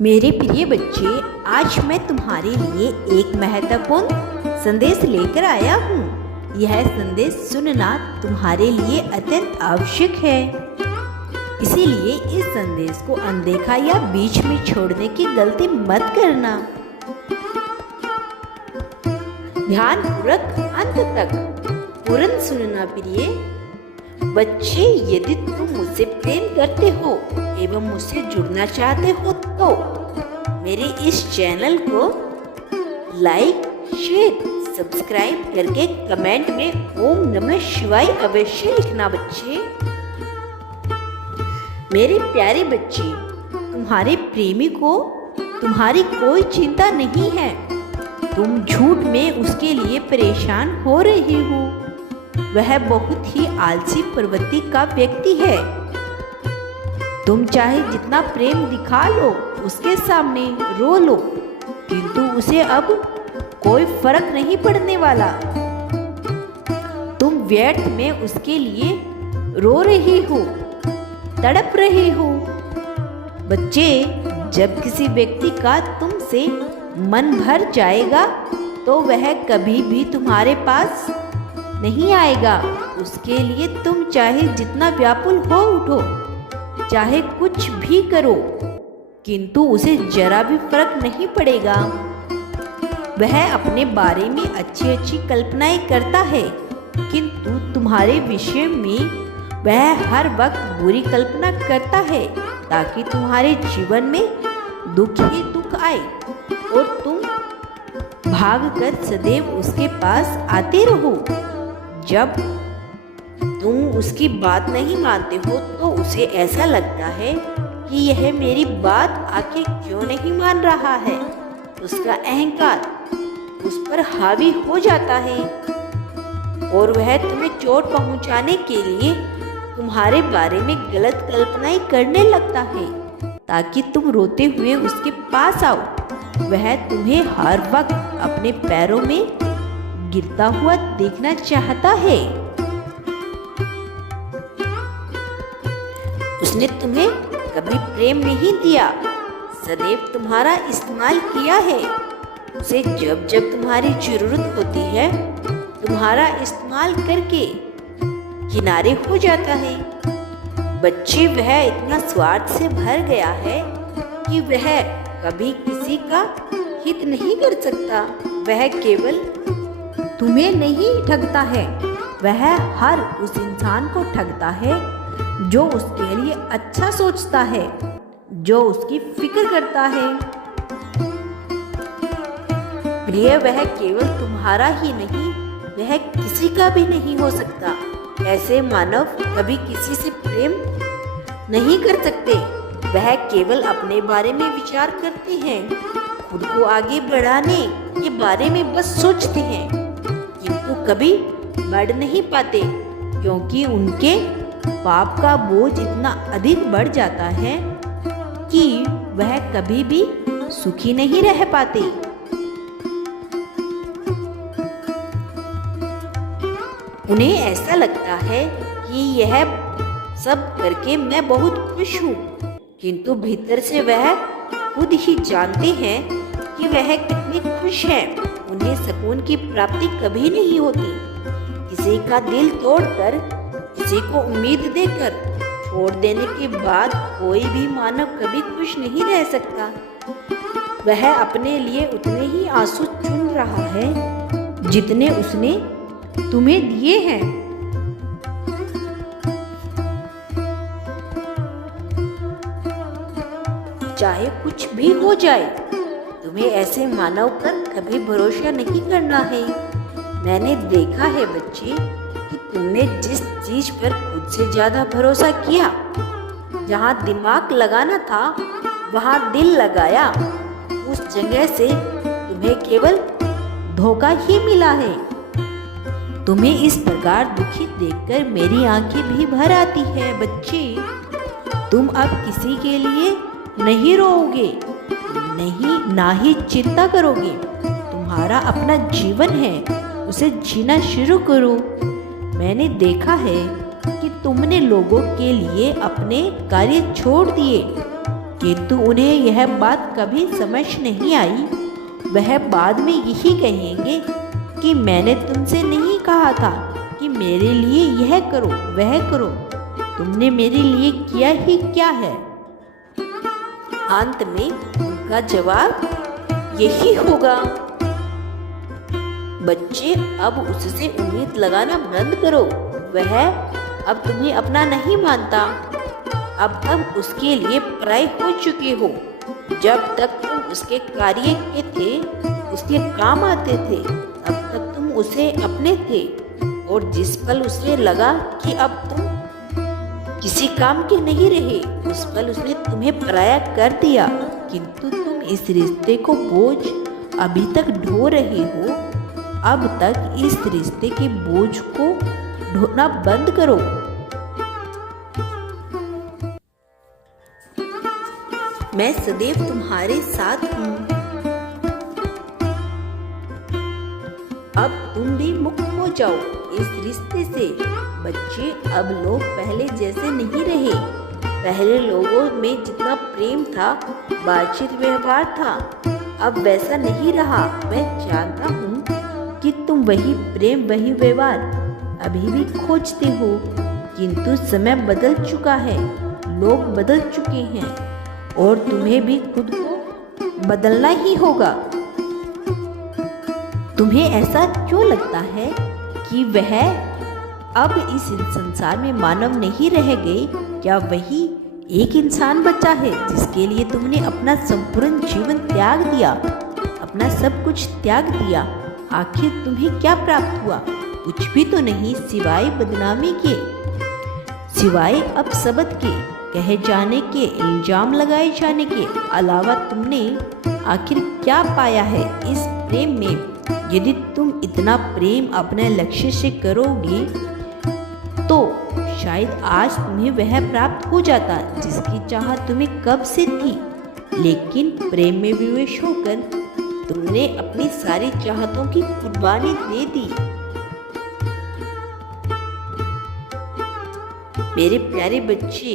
मेरे प्रिय बच्चे, आज मैं तुम्हारे लिए एक महत्वपूर्ण संदेश लेकर आया हूँ। यह संदेश सुनना तुम्हारे लिए अत्यंत आवश्यक है। इसीलिए इस संदेश को अनदेखा या बीच में छोड़ने की गलती मत करना। ध्यानपूर्वक अंत तक पूर्ण सुनना प्रिय बच्चे। यदि तुम मुझसे प्रेम करते हो एवं मुझसे जुड़ना चाहते हो तो मेरे इस चैनल को लाइक, शेयर, सब्सक्राइब करके कमेंट में ओम नमः शिवाय अवश्य लिखना बच्चे। मेरे प्यारे बच्चे, तुम्हारे प्रेमी को तुम्हारी कोई चिंता नहीं है। तुम झूठ में उसके लिए परेशान हो रही हो। वह बहुत ही आलसी प्रवृत्ति का व्यक्ति है। तुम चाहे जितना प्रेम दिखा लो, उसके सामने रो लो, किंतु उसे अब कोई फर्क नहीं पड़ने वाला। तुम व्यर्थ में उसके लिए रो रही हो, तड़प रही हो। बच्चे, जब किसी व्यक्ति का तुमसे मन भर जाएगा तो वह कभी भी तुम्हारे पास नहीं आएगा। उसके लिए तुम चाहे जितना व्याकुल हो उठो, चाहे कुछ भी करो, किंतु उसे जरा भी फर्क नहीं पड़ेगा। वह अपने बारे में अच्छी अच्छी कल्पनाएं करता है, किंतु तुम्हारे विषय में वह हर वक्त बुरी कल्पना करता है ताकि तुम्हारे जीवन में दुख ही दुख आए और तुम भागकर सदैव उसके पास आते रहो। जब तुम उसकी बात नहीं मानते हो तो उसे ऐसा लगता है कि यह मेरी बात आखिर क्यों नहीं मान रहा है। उसका अहंकार उस पर हावी हो जाता है और वह तुम्हें चोट पहुंचाने के लिए तुम्हारे बारे में गलत कल्पनाएं करने लगता है ताकि तुम रोते हुए उसके पास आओ। वह तुम्हें हर वक्त अपने पैरों में गिरता हुआ देखना चाहता है। उसने तुम्हें कभी प्रेम नहीं दिया, सदैव तुम्हारा इस्तेमाल किया है। उसे जब जब तुम्हारी जरूरत होती है तुम्हारा इस्तेमाल करके किनारे हो जाता है। बच्चे, वह इतना स्वार्थ से भर गया है कि वह कभी किसी का हित नहीं कर सकता। वह केवल तुम्हें नहीं ठगता है, वह हर उस इंसान को ठगता है जो उसके लिए अच्छा सोचता है, जो उसकी फिक्र करता है। प्रिय, वह केवल तुम्हारा ही नहीं, वह किसी का भी नहीं हो सकता। ऐसे मानव कभी किसी से प्रेम नहीं कर सकते। वह केवल अपने बारे में विचार करते हैं, खुद को आगे बढ़ाने के बारे में बस सोचते हैं, किंतु कभी बढ़ नहीं पाते क्योंकि उनके पाप का बोझ इतना अधिक बढ़ जाता है कि वह कभी भी सुखी नहीं रह पाते। उन्हें ऐसा लगता है कि यह सब करके मैं बहुत खुश हूँ, किंतु भीतर से वह खुद ही जानते हैं कि वह कितने खुश हैं। उन्हें सुकून की प्राप्ति कभी नहीं होती। किसी का दिल तोड़कर, किसी को उम्मीद देकर छोड़ देने के बाद कोई भी मानव कभी खुश नहीं रह सकता। वह अपने लिए उतने ही आंसू चुन रहा है जितने उसने तुम्हें दिए हैं। चाहे कुछ भी हो जाए, तुम्हें ऐसे मानव पर कभी भरोसा नहीं करना है। मैंने देखा है बच्चे कि तुमने जिस चीज पर खुद से ज्यादा भरोसा किया, जहाँ दिमाग लगाना था वहाँ दिल लगाया, उस जगह से तुम्हें केवल धोखा ही मिला है। तुम्हें इस प्रकार दुखी देखकर मेरी आंखें भी भर आती है बच्चे। तुम अब किसी के लिए नहीं रोओगे, नहीं ना ही चिंता करोगे। तुम्हारा अपना जीवन है, उसे जीना शुरू करो। मैंने देखा है कि तुमने लोगों के लिए अपने कार्य छोड़ दिए, किंतु उन्हें यह बात कभी समझ नहीं आई। वह बाद में यही कहेंगे कि मैंने तुमसे नहीं कहा था कि मेरे लिए यह करो वह करो, तुमने मेरे लिए किया ही क्या है। अंत में उनका जवाब यही होगा। बच्चे, अब उससे उम्मीद लगाना बंद करो। वह अब तुम्हें अपना नहीं मानता। अब तुम उसके लिए पराये हो चुके हो। जब तक तुम उसके कार्य के थे, उसके काम आते थे, तब तक तुम उसे अपने थे। और जिस पल उसे लगा कि अब तुम किसी काम के नहीं रहे, उस पल उसने तुम्हें पराया कर दिया। किंतु तुम इस रिश्ते को बोझ अभी तक ढो रहे हो। अब तक इस रिश्ते के बोझ को ढोना बंद करो। मैं सदैव तुम्हारे साथ हूँ। अब तुम भी मुक्त हो जाओ इस रिश्ते से। बच्चे, अब लोग पहले जैसे नहीं रहे। पहले लोगों में जितना प्रेम था, बातचीत व्यवहार था, अब वैसा नहीं रहा। मैं जानता हूँ कि तुम वही प्रेम वही व्यवहार अभी भी खोजते हो, किंतु समय बदल चुका है, लोग बदल चुके हैं और तुम्हें भी खुद को बदलना ही होगा। तुम्हें ऐसा क्यों लगता है कि वह अब इस संसार में मानव नहीं रह गए? क्या वही एक इंसान बचा है जिसके लिए तुमने अपना संपूर्ण जीवन त्याग दिया, अपना सब कुछ त्याग दिया? आखिर तुम्हें क्या प्राप्त हुआ? कुछ भी तो नहीं, सिवाय बदनामी के, सिवाय अपशब्द के, कहे जाने के, इल्जाम लगाए जाने के अलावा तुमने आखिर क्या पाया है इस प्रेम में? यदि तुम इतना प्रेम अपने लक्ष्य से करोगे तो शायद आज तुम्हें वह प्राप्त हो जाता जिसकी चाहत तुम्हें कब से थी। लेकिन प्रेम में विवश होकर तुमने अपनी सारी चाहतों की कुर्बानी दे दी। मेरे प्यारे बच्चे,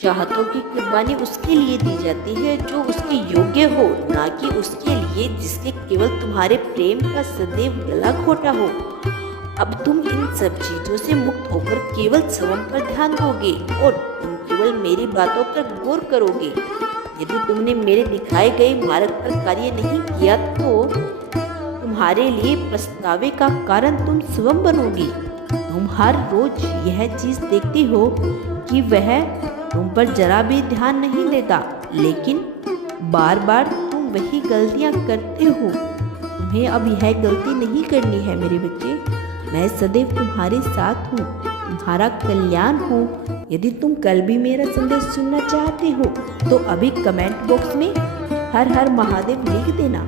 चाहतों की कुर्बानी उसके लिए दी जाती है जो उसके योग्य हो, ना कि उसके लिए जिसके केवल तुम्हारे प्रेम का सदैव गला घोटा हो। अब तुम इन सब चीजों से मुक्त होकर केवल स्वयं पर ध्यान दोगे और तुम केवल मेरी बातों पर गौर करोगे। यदि तुमने मेरे दिखाए गए मार्ग पर कार्य नहीं किया तो तुम्हारे लिए पछतावे का कारण तुम स्वयं बनोगे। तुम हर रोज यह चीज देखती हो कि वह तुम पर जरा भी ध्यान नहीं देता, लेकिन बार बार तुम वही गलतियां करते हो। तुम्हें अब यह गलती नहीं करनी है मेरे बच्चे। मैं सदैव तुम्हारे साथ हूँ, तुम्हारा कल्याण हो। यदि तुम कल भी मेरा संदेश सुनना चाहते हो तो अभी कमेंट बॉक्स में हर हर महादेव लिख देना।